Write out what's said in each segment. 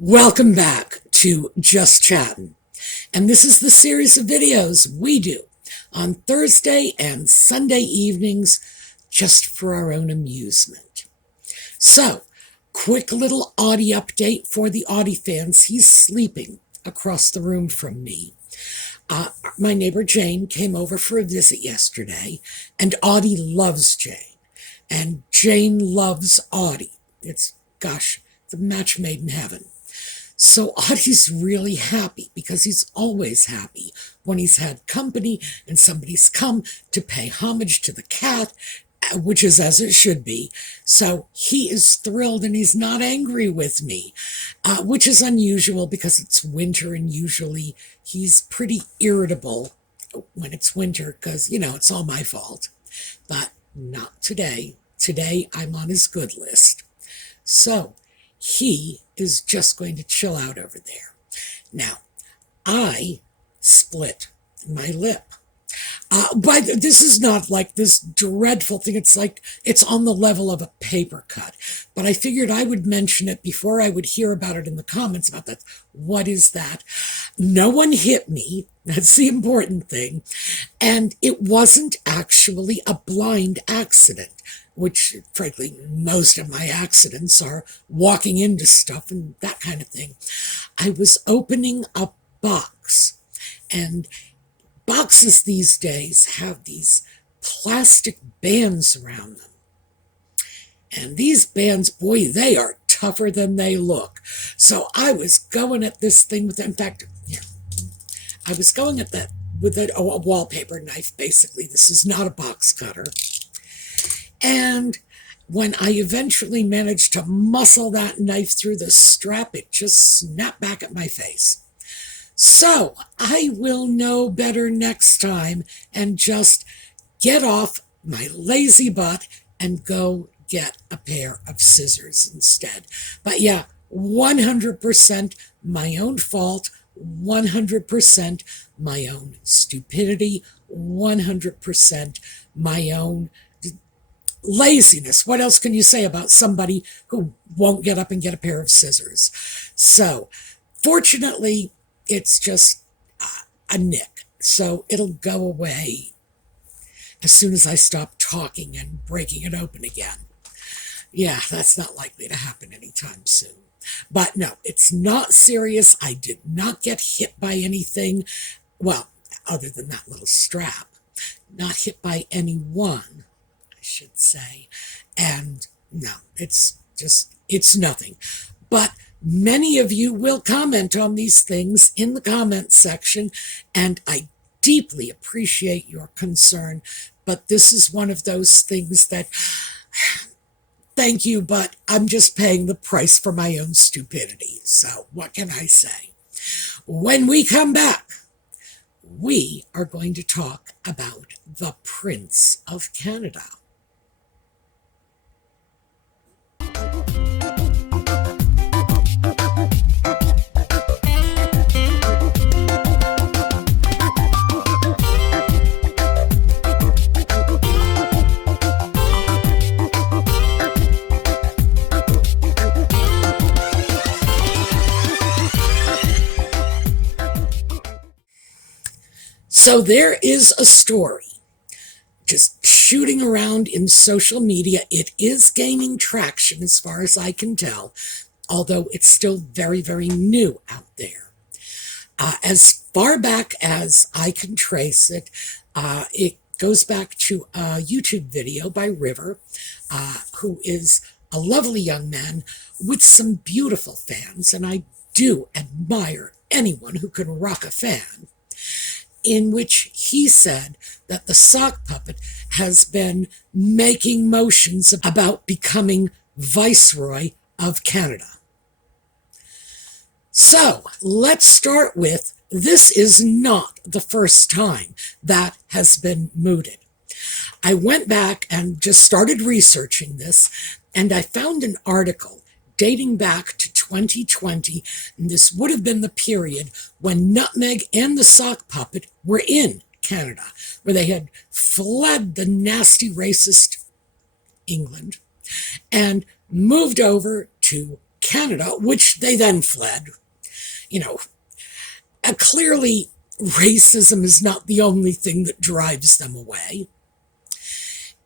Welcome back to Just Chattin', and this is the series of videos we do on Thursday and Sunday evenings just for our own amusement. So, quick little Audie update for the Audie fans. He's sleeping across the room from me. My neighbor Jane came over for a visit yesterday, and Audie loves Jane, and Jane loves Audie. It's a match made in heaven. So Audie's really happy because he's always happy when he's had company and somebody's come to pay homage to the cat, which is as it should be. So he is thrilled and he's not angry with me, which is unusual because it's winter and usually he's pretty irritable when it's winter because, it's all my fault. But not today. Today I'm on his good list. So he is just going to chill out over there. Now, I split my lip. But this is not like this dreadful thing. It's like it's on the level of a paper cut. But I figured I would mention it before I would hear about it in the comments about that. What is that? No one hit me. That's the important thing. And it wasn't actually a blind accident, which, frankly, most of my accidents are walking into stuff and that kind of thing. I was opening a box, and boxes these days have these plastic bands around them. And these bands, boy, they are tougher than they look. So I was going at this thing with, in fact, I was going at that with a wallpaper knife, basically. This is not a box cutter. And when I eventually managed to muscle that knife through the strap, it just snapped back at my face. So I will know better next time and just get off my lazy butt and go get a pair of scissors instead. But yeah, 100% my own fault, 100% my own stupidity, 100% my own laziness. What else can you say about somebody who won't get up and get a pair of scissors? So, fortunately, it's just a nick. So it'll go away as soon as I stop talking and breaking it open again. Yeah, that's not likely to happen anytime soon. But no, it's not serious. I did not get hit by anything. Well, other than that little strap. Not hit by anyone, I should say. And no, it's nothing. But many of you will comment on these things in the comment section, and I deeply appreciate your concern. But this is one of those things that, thank you, but I'm just paying the price for my own stupidity. So what can I say? When we come back, we are going to talk about the Prince of Canada. So there is a story just shooting around in social media. It is gaining traction as far as I can tell, although it's still very, very new out there. As far back as I can trace it, it goes back to a YouTube video by River, who is a lovely young man with some beautiful fans, and I do admire anyone who can rock a fan, in which he said that the sock puppet has been making motions about becoming Viceroy of Canada. So let's start with, this is not the first time that has been mooted. I went back and just started researching this, and I found an article dating back to 2020, and this would have been the period when Nutmeg and the sock puppet were in Canada, where they had fled the nasty racist England and moved over to Canada, which they then fled. You know, clearly racism is not the only thing that drives them away.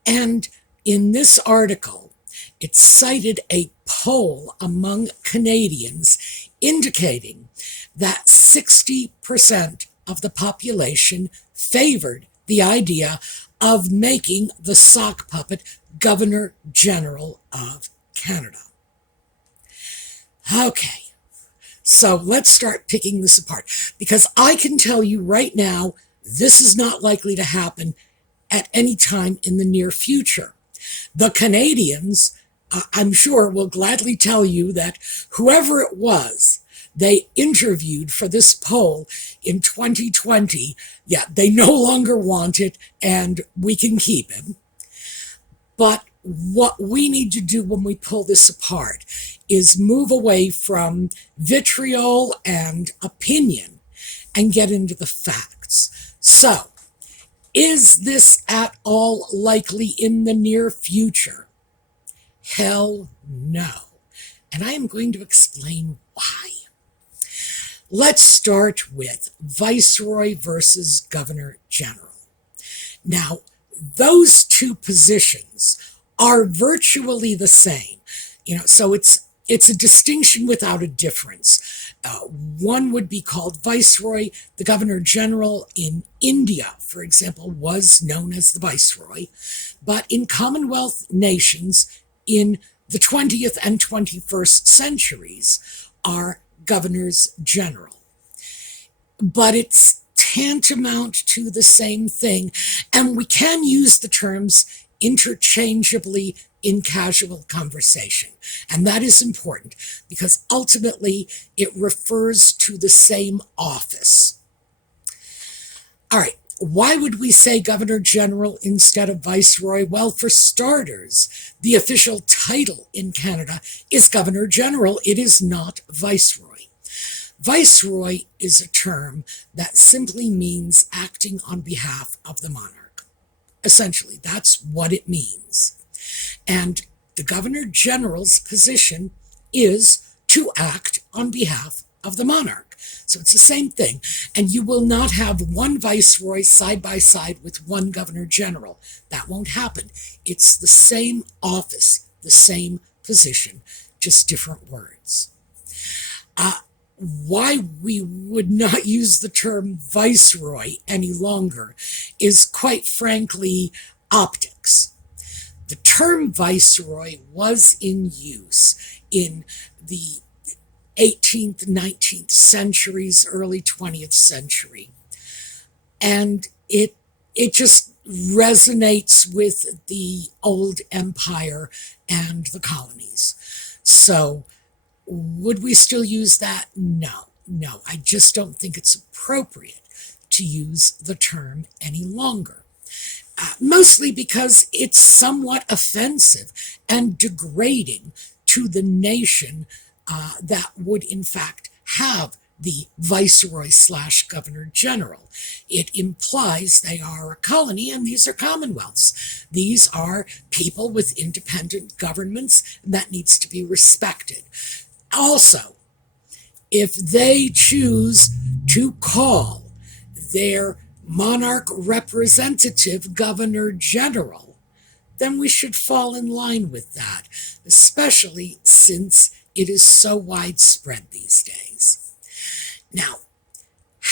And in this article, it cited a poll among Canadians indicating that 60% of the population favored the idea of making the sock puppet Governor General of Canada. Okay, so let's start picking this apart, because I can tell you right now, this is not likely to happen at any time in the near future. The Canadians, I'm sure, will gladly tell you that whoever it was they interviewed for this poll in 2020, yeah, they no longer want it, and we can keep him. But what we need to do when we pull this apart is move away from vitriol and opinion and get into the facts. So, is this at all likely in the near future? Hell no. And I am going to explain why. Let's start with Viceroy versus Governor General. Now, those two positions are virtually the same. So it's a distinction without a difference. One would be called Viceroy. The Governor General in India, for example, was known as the Viceroy. But in Commonwealth nations in the 20th and 21st centuries are Governors General. But it's tantamount to the same thing, and we can use the terms interchangeably in casual conversation. And that is important because ultimately it refers to the same office. All right, why would we say Governor General instead of Viceroy? Well, for starters, the official title in Canada is Governor General. It is not Viceroy. Viceroy is a term that simply means acting on behalf of the monarch. Essentially, that's what it means. And the Governor General's position is to act on behalf of the monarch. So it's the same thing. And you will not have one Viceroy side by side with one Governor General. That won't happen. It's the same office, the same position, just different words. Why we would not use the term Viceroy any longer is, quite frankly, optics. The term Viceroy was in use in the 18th, 19th centuries, early 20th century. And it just resonates with the old empire and the colonies. So would we still use that? No, I just don't think it's appropriate to use the term any longer. Mostly because it's somewhat offensive and degrading to the nation that would in fact have the Viceroy / Governor General. It implies they are a colony and these are commonwealths. These are people with independent governments, and that needs to be respected. Also, if they choose to call their monarch representative Governor General, then we should fall in line with that, especially since it is so widespread these days. Now,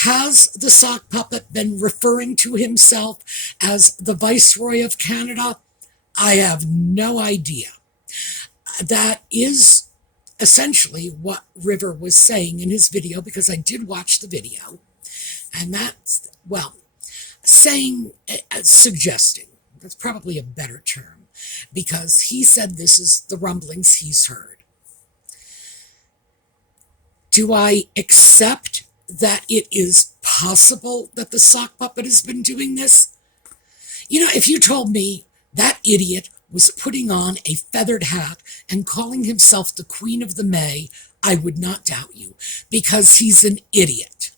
has the sock puppet been referring to himself as the Viceroy of Canada? I have no idea. That is essentially what River was saying in his video, because I did watch the video, and that's, well, suggesting, that's probably a better term, because he said this is the rumblings he's heard. Do I accept that it is possible that the sock puppet has been doing this? If you told me that idiot was putting on a feathered hat and calling himself the Queen of the May, I would not doubt you, because he's an idiot.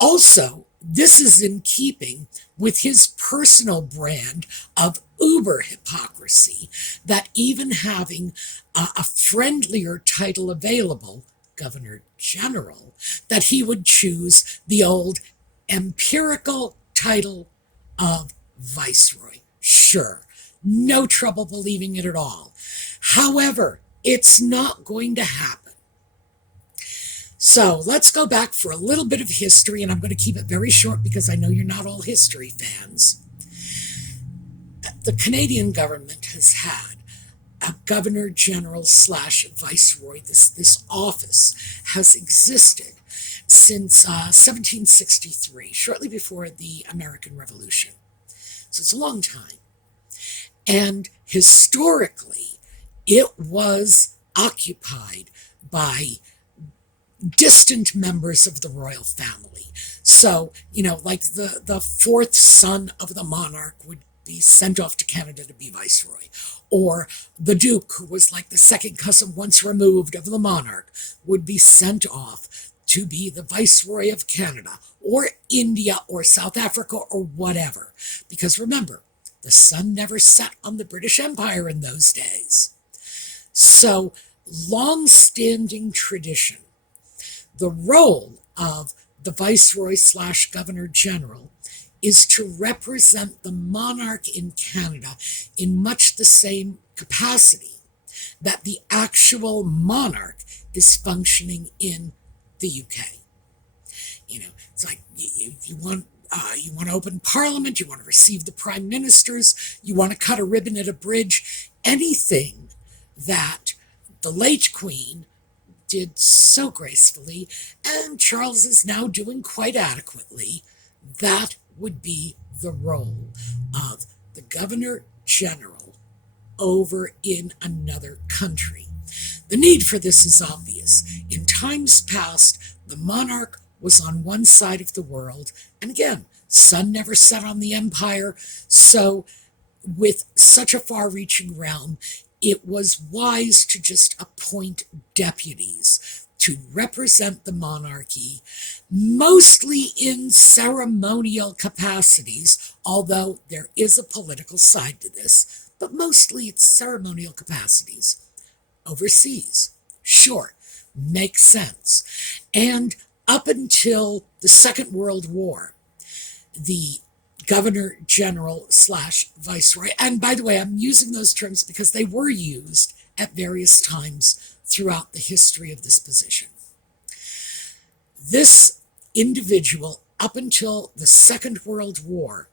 Also, This is in keeping with his personal brand of uber hypocrisy, that even having a friendlier title available, Governor General, that he would choose the old empirical title of Viceroy. Sure, no trouble believing it at all. However, it's not going to happen. So let's go back for a little bit of history, and I'm going to keep it very short because I know you're not all history fans. The Canadian government has had a Governor General / Viceroy. This office has existed since 1763, shortly before the American Revolution. So it's a long time. And historically, it was occupied by distant members of the royal family. So, like the fourth son of the monarch would be sent off to Canada to be viceroy. Or the duke, who was like the second cousin once removed of the monarch, would be sent off to be the viceroy of Canada, or India, or South Africa, or whatever. Because remember, the sun never set on the British Empire in those days. So, long-standing tradition. The role of the Viceroy / Governor General is to represent the monarch in Canada in much the same capacity that the actual monarch is functioning in the UK. It's like you want to open Parliament, you want to receive the Prime Ministers, you want to cut a ribbon at a bridge, anything that the late Queen did so gracefully, and Charles is now doing quite adequately. That would be the role of the Governor General over in another country. The need for this is obvious. In times past, the monarch was on one side of the world, and again, sun never set on the empire, so with such a far-reaching realm, it was wise to just appoint deputies to represent the monarchy, mostly in ceremonial capacities, although there is a political side to this, but mostly it's ceremonial capacities. Overseas, sure, makes sense. And up until the Second World War, the Governor General / Viceroy, and by the way, I'm using those terms because they were used at various times throughout the history of this position. This individual, up until the Second World War,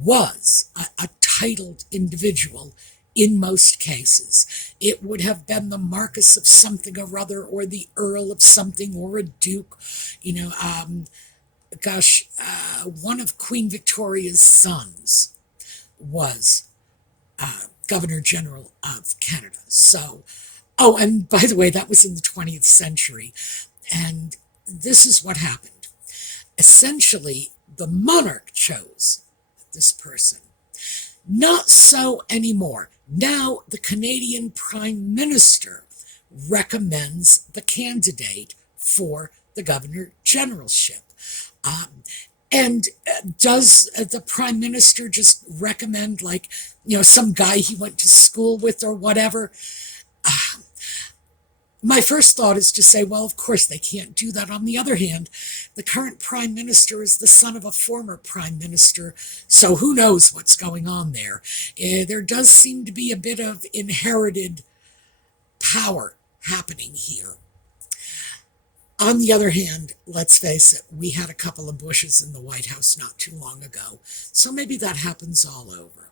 was a titled individual in most cases. It would have been the Marquess of something or other, or the Earl of something, or a Duke, one of Queen Victoria's sons was Governor General of Canada. So, and by the way, that was in the 20th century. And this is what happened. Essentially, the monarch chose this person. Not so anymore. Now, the Canadian Prime Minister recommends the candidate for the Governor Generalship. And does the Prime Minister just recommend, some guy he went to school with or whatever? My first thought is to say, well, of course they can't do that. On the other hand, the current Prime Minister is the son of a former Prime Minister, so who knows what's going on there. There does seem to be a bit of inherited power happening here. On the other hand, let's face it, we had a couple of Bushes in the White House not too long ago, so maybe that happens all over.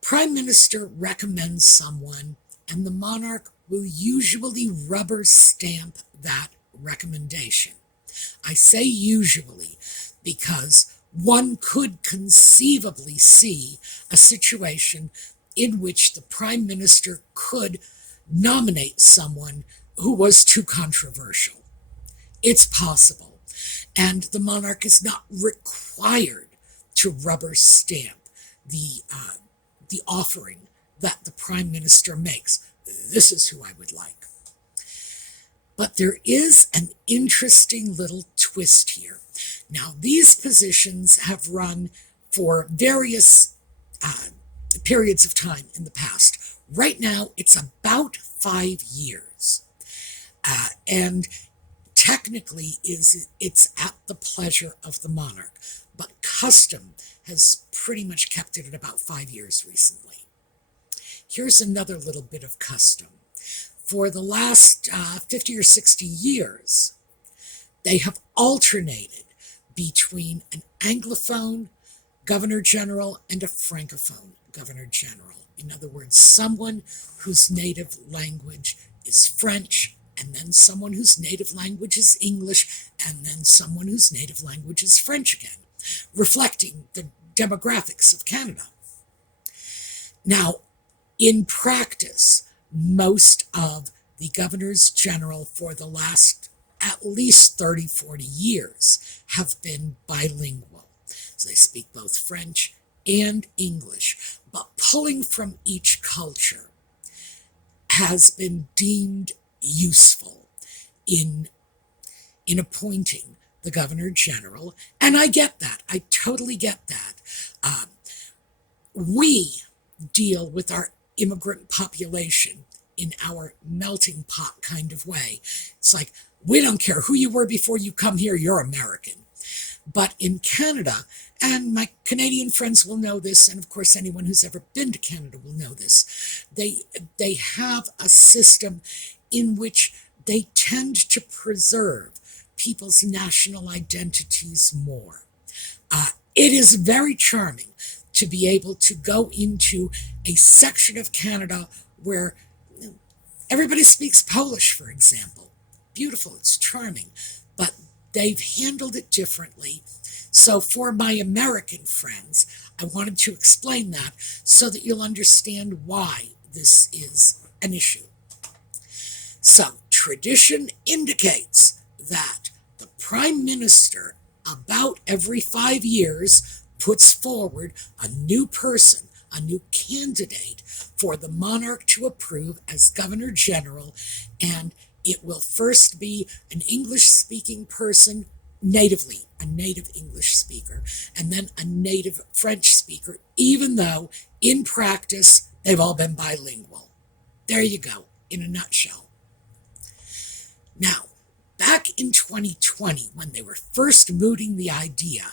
Prime Minister recommends someone, and the monarch will usually rubber stamp that recommendation. I say usually because one could conceivably see a situation in which the Prime Minister could nominate someone who was too controversial. It's possible. And the monarch is not required to rubber stamp the offering that the Prime Minister makes. This is who I would like. But there is an interesting little twist here. Now, these positions have run for various periods of time in the past. Right now, it's about 5 years. And technically, it's at the pleasure of the monarch. But custom has pretty much kept it at about 5 years recently. Here's another little bit of custom. For the last 50 or 60 years, they have alternated between an Anglophone Governor General and a Francophone Governor General. In other words, someone whose native language is French, and then someone whose native language is English, and then someone whose native language is French again, reflecting the demographics of Canada. Now, in practice, most of the governors general for the last at least 30, 40 years have been bilingual. So they speak both French and English, but pulling from each culture has been deemed useful in appointing the governor general, and I get that. I totally get that. We deal with our immigrant population in our melting pot kind of way. It's like, we don't care who you were before you come here, you're American. But in Canada, and my Canadian friends will know this, and of course anyone who's ever been to Canada will know this, they have a system in which they tend to preserve people's national identities more. It is very charming to be able to go into a section of Canada where everybody speaks Polish, for example. Beautiful, it's charming, but they've handled it differently. So for my American friends, I wanted to explain that so that you'll understand why this is an issue. So tradition indicates that the Prime Minister, about every 5 years, puts forward a new person, a new candidate for the monarch to approve as Governor General, and it will first be an English-speaking person, natively, a native English speaker, and then a native French speaker, even though, in practice, they've all been bilingual. There you go, in a nutshell. Now, back in 2020, when they were first mooting the idea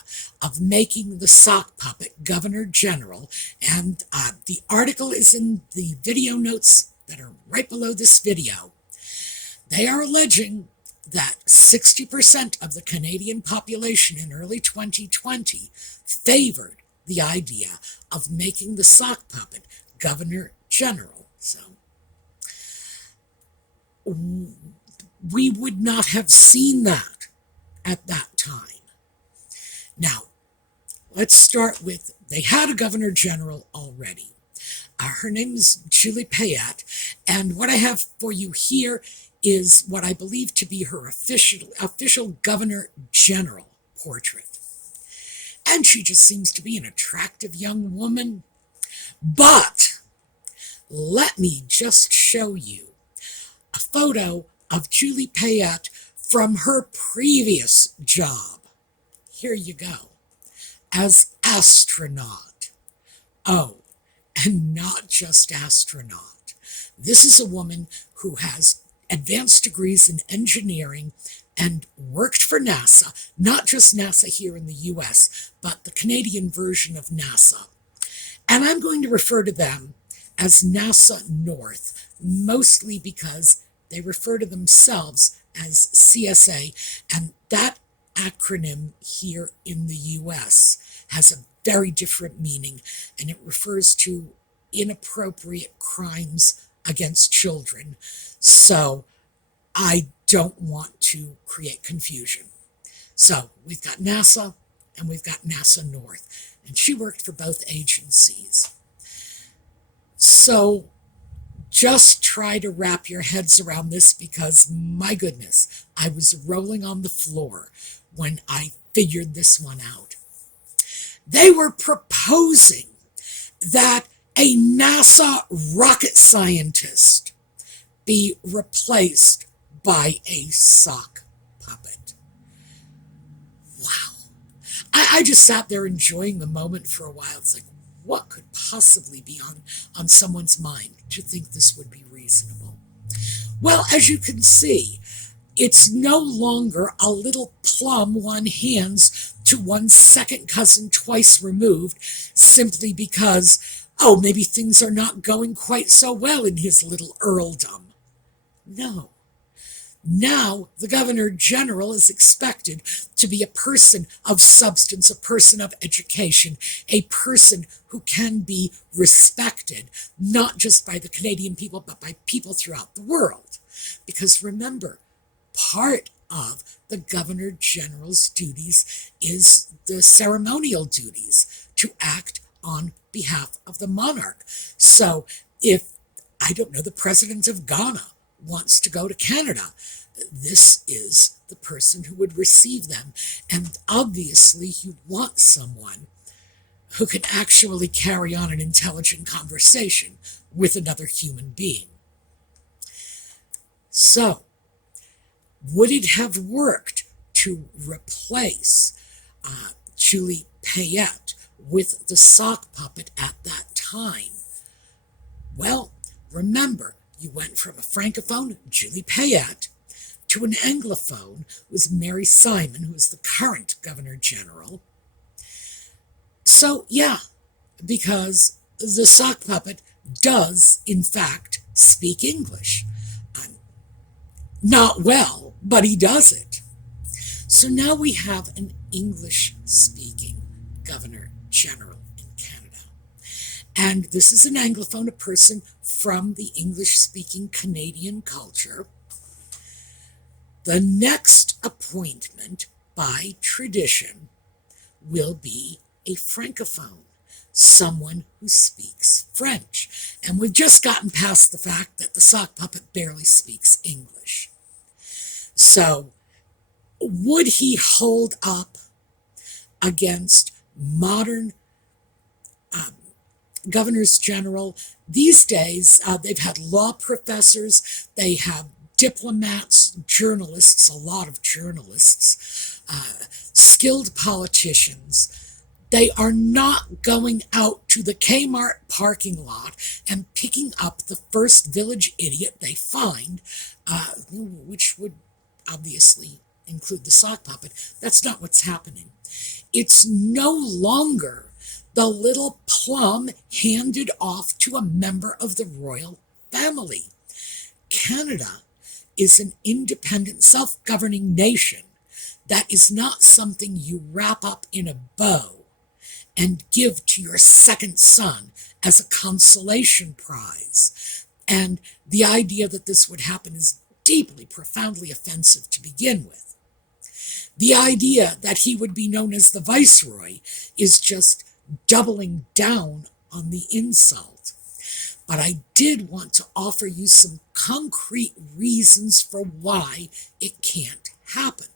of making the sock puppet Governor General, and the article is in the video notes that are right below this video, they are alleging that 60% of the Canadian population in early 2020 favored the idea of making the sock puppet Governor General. So we would not have seen that at that time. Now, let's start with, they had a Governor General already. Her name is Julie Payette, and what I have for you here is what I believe to be her official Governor General portrait. And she just seems to be an attractive young woman. But let me just show you a photo of Julie Payette from her previous job. Here you go. As astronaut. Oh, and not just astronaut. This is a woman who has advanced degrees in engineering and worked for NASA, not just NASA here in the US, but the Canadian version of NASA. And I'm going to refer to them as NASA North, mostly because they refer to themselves as CSA, and that acronym here in the US has a very different meaning, and it refers to inappropriate crimes against children. So I don't want to create confusion. So we've got NASA and we've got NASA North, and she worked for both agencies. So just try to wrap your heads around this, because my goodness, I was rolling on the floor when I figured this one out. They were proposing that a NASA rocket scientist be replaced by a sock puppet. Wow. I just sat there enjoying the moment for a while. It's like, what could possibly be on someone's mind to think this would be reasonable? Well, as you can see, it's no longer a little plum one hands to one's second cousin twice removed simply because, oh, maybe things are not going quite so well in his little earldom. No. Now, the Governor General is expected to be a person of substance, a person of education, a person who can be respected, not just by the Canadian people, but by people throughout the world. Because remember, part of the Governor General's duties is the ceremonial duties to act on behalf of the monarch. So if, I don't know, the President of Ghana wants to go to Canada, this is the person who would receive them. And obviously you want someone who can actually carry on an intelligent conversation with another human being. So, would it have worked to replace Julie Payette with the sock puppet at that time? Well, remember, you went from a francophone, Julie Payette, to an anglophone, who was Mary Simon, who is the current Governor General. So, yeah, because the sock puppet does, in fact, speak English. Not well, but he does it. So now we have an English-speaking Governor General in Canada. And this is an anglophone, a person from the English-speaking Canadian culture. The next appointment, by tradition, will be a francophone, someone who speaks French. And we've just gotten past the fact that the sock puppet barely speaks English. So, would he hold up against modern governors general? These days, they've had law professors, they have diplomats, journalists, a lot of journalists, skilled politicians. They are not going out to the Kmart parking lot and picking up the first village idiot they find, which would obviously include the sock puppet. That's not what's happening. It's no longer the little plum handed off to a member of the royal family. Canada is an independent, self-governing nation. That is not something you wrap up in a bow and give to your second son as a consolation prize. And the idea that this would happen is deeply, profoundly offensive to begin with. The idea that he would be known as the Viceroy is just doubling down on the insult. But I did want to offer you some concrete reasons for why it can't happen.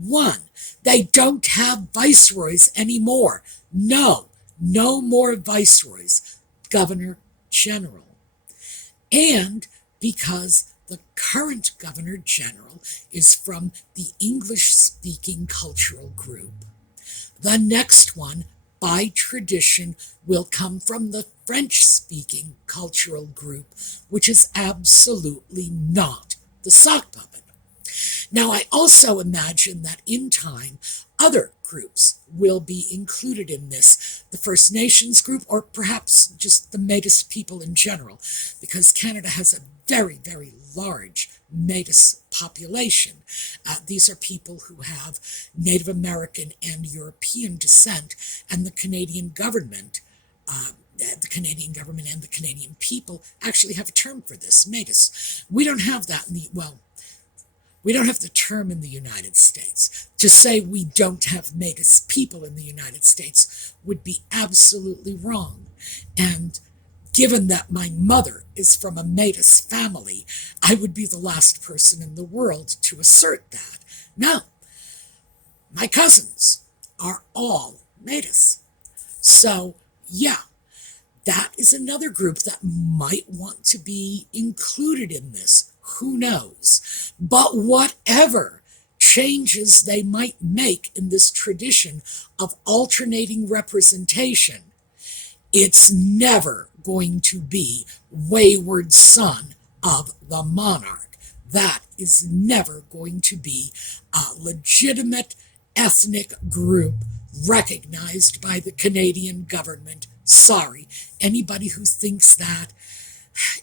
One, they don't have viceroys anymore. No more viceroys, Governor General. And because the current Governor General is from the English-speaking cultural group. The next one, by tradition, will come from the French-speaking cultural group, which is absolutely not the sock puppet. Now, I also imagine that in time, other groups will be included in this, the First Nations group, or perhaps just the Métis people in general, because Canada has a very, very large Métis population. These are people who have Native American and European descent, and the Canadian government and the Canadian people actually have a term for this, Métis. We don't have that in we don't have the term in the United States. To say we don't have Métis people in the United States would be absolutely wrong. And given that my mother is from a Métis family, I would be the last person in the world to assert that. No, my cousins are all Métis. So, yeah, that is another group that might want to be included in this. Who knows? But whatever changes they might make in this tradition of alternating representation, it's never going to be wayward son of the monarch. That is never going to be a legitimate ethnic group recognized by the Canadian government. Sorry, anybody who thinks that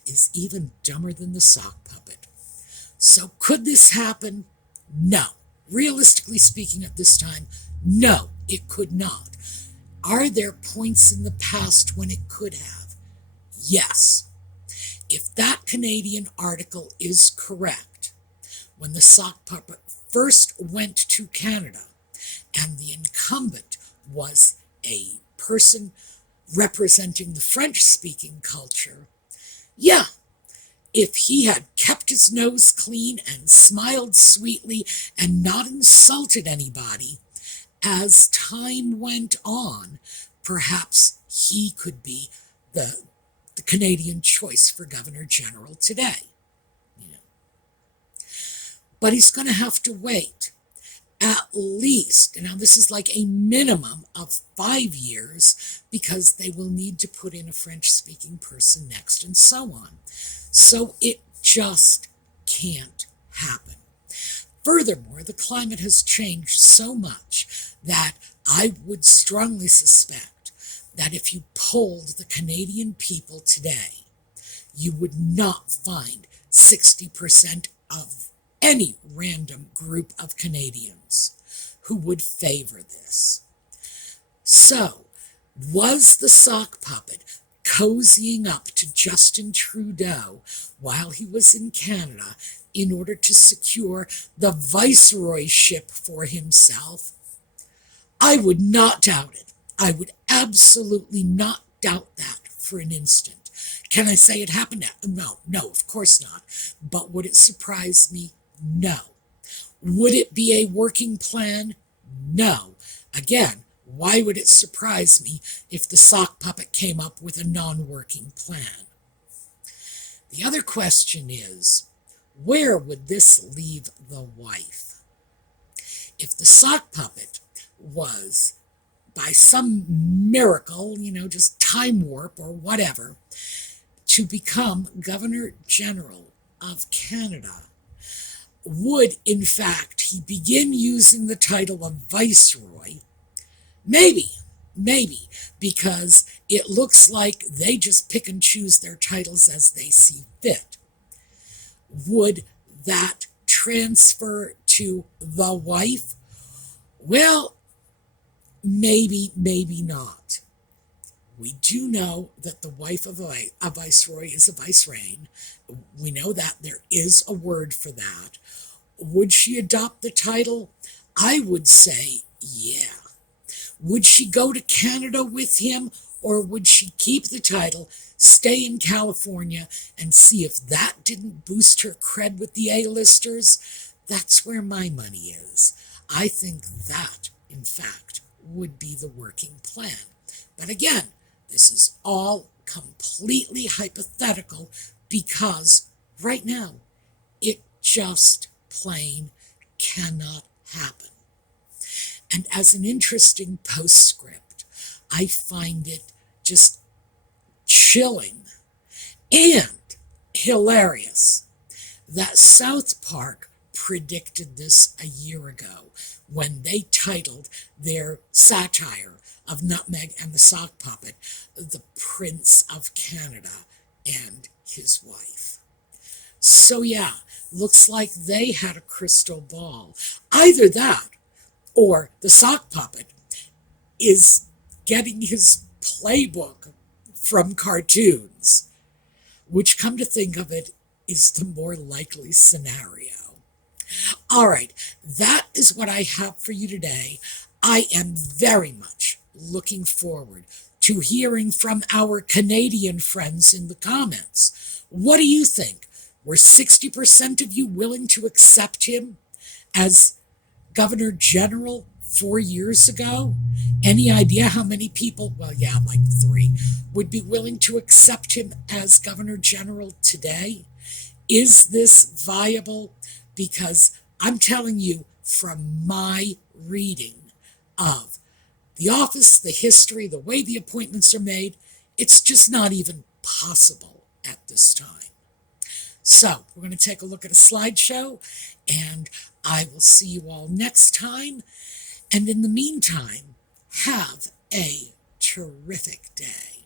is even dumber than the sock puppet. So could this happen? No. Realistically speaking at this time, no, it could not. Are there points in the past when it could have? Yes. If that Canadian article is correct, when the sock puppet first went to Canada and the incumbent was a person representing the French-speaking culture, yeah, if he had kept his nose clean and smiled sweetly and not insulted anybody, as time went on, perhaps he could be the Canadian choice for Governor General today. But he's going to have to wait at least, now this is like a minimum of 5 years, because they will need to put in a French-speaking person next and so on. So it just can't happen. Furthermore, the climate has changed so much that I would strongly suspect that if you polled the Canadian people today, you would not find 60% of any random group of Canadians who would favor this. So, was the sock puppet cozying up to Justin Trudeau while he was in Canada in order to secure the viceroyship for himself? I would not doubt it. I would absolutely not doubt that for an instant. Can I say it happened? No, of course not. But would it surprise me? No. Would it be a working plan? No. Again, why would it surprise me if the sock puppet came up with a non-working plan? The other question is, where would this leave the wife? If the sock puppet was, by some miracle, just time warp or whatever, to become Governor General of Canada, would, in fact, he begin using the title of Viceroy? Maybe, because it looks like they just pick and choose their titles as they see fit. Would that transfer to the wife? Well, maybe not. We do know that the wife of a viceroy is a vicereine. We know that there is a word for that. Would she adopt the title? I would say, yeah. Would she go to Canada with him, or would she keep the title, stay in California, and see if that didn't boost her cred with the A-listers? That's where my money is. I think that, in fact, would be the working plan. But again, this is all completely hypothetical, because right now it just plain cannot happen. And as an interesting postscript, I find it just chilling and hilarious that South Park predicted this a year ago when they titled their satire of Nutmeg and the Sock Puppet, The Prince of Canada and His Wife. So yeah, looks like they had a crystal ball. Either that, or the sock puppet is getting his playbook from cartoons, which, come to think of it, is the more likely scenario. All right, that is what I have for you today. I am very much looking forward to hearing from our Canadian friends in the comments. What do you think? Were 60% of you willing to accept him as Governor General 4 years ago? Any idea how many people, well, yeah, like 3, would be willing to accept him as Governor General today? Is this viable? Because I'm telling you, from my reading of the office, the history, the way the appointments are made. It's just not even possible at this time. So we're going to take a look at a slideshow, and I will see you all next time. And in the meantime, have a terrific day.